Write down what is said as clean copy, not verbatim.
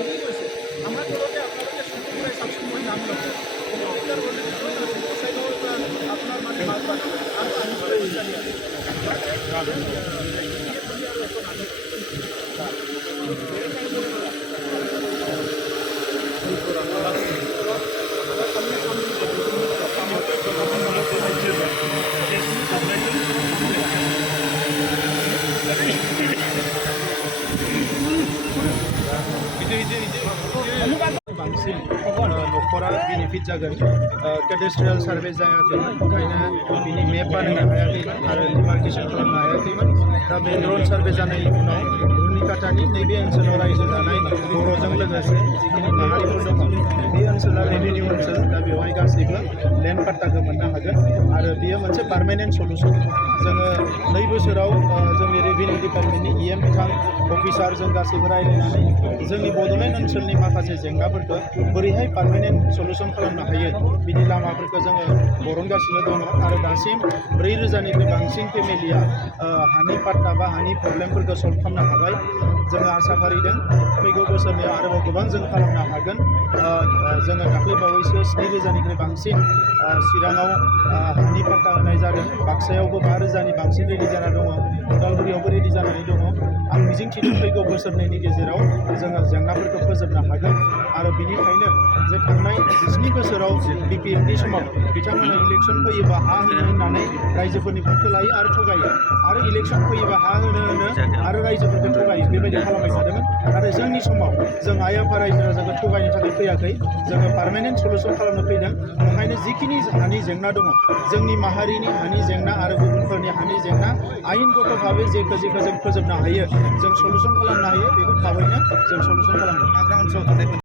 এগিয়ে গেছে। আমরা কোনোকে আপনাদেরকে সুন্দর সবসময় নাম রাখবো অধিকার বলে আপনার মানে আর আমি করে জানি बांसिन न'खरा बेनिफिट जागोन केडेस्ट्रियेल सार्भे जायाखैमोन ओंखायनो बिनि मेप बानायनो हायाखैमोन आरो डिमार्केसन खालामनो हायाखैमोन दा बे ड्रन सार्भे जानायनि उनाव रुनिकाटानि नैबे ओनसोलाव रायजो जानाय बर'जों लोगोसे जिखिनि माहारिफोर दङ बे ओनसोला रेभिनिउ ओनसोल दा बेवहाय गासैबो लेन्ड पाट्टाखौ मोननो हागोन आरो बेयो मोनसे पार्मानेन्ट सलुसन जोङो 2 बोसोराव जोंनि रेभिनिउ डिपार्टमेन्टनि इएम बिथां अफिसार जों गासैबो रायज्लायनानै जोंनि बड'लेण्ड ओनसोलनि माखासे जेंनाफोरखौ बोरैहाय पार्मानेन्ट सलुसन खालामनो हायो बिनि लामाफोरखौ जोङो बरनगासिनो दङ आरो दासिम 4,000निख्रुइ बांसिन फेमिलिया हानि पाट्टा बा हानि प्रब्लेमफोरखौ सल्भ खालामनो हाबाय जोङो आसा फारिदों फैगौ बोसोरनि आरोबाव गोबां जों खालामनो हागोन जोङो दाख्लै बावैसो 7,000निख्रुइ बांसिन चिराङाव हानि पाट्टा होनाय जादों बाक्सायावबो 5,000नि बांसिन रेडि जाना दङ उदालगुरियावबो रेडि जानानै दङ आं मिजिंथिदों फैगौ बोसोरनैनि गेजेराव जोङो जेंनाफोरखौ फोजोबनो हागोन आरो बिनिखायनो जे थांनाय 7 बोसोराव बिपिएफनि समाव बिथांमोना इलेक्सन फैयोबा हा होनो होननानै रायजोफोरनि भटखौ लायो आरो थगायो आरो इलेक्सन फैयोबा हा होनो आरो रायजोफोरखौ थगायो बेबायदि खालामबाय थादोंमोन नाथाय जोंनि समाव जों आइ आफा रायजो राजाखौ थगायनो थाखाय फैयाखै जोङो पार्मानेन्ट सलुसन खालामनो फैदों ओंखायनो जिखिनि हानि जेंना दङ जोंनि माहारिनि हानि जेंना आरो गुबुनफोरनि हानि जेंना आयेनगत भाबै जेखौ जों फोजोबनो हायो जों सलुसन खालामनो हायो बेखौ थाबैनो जों सलुसन खालामगोन हाग्रा ओनसोलाव थानाय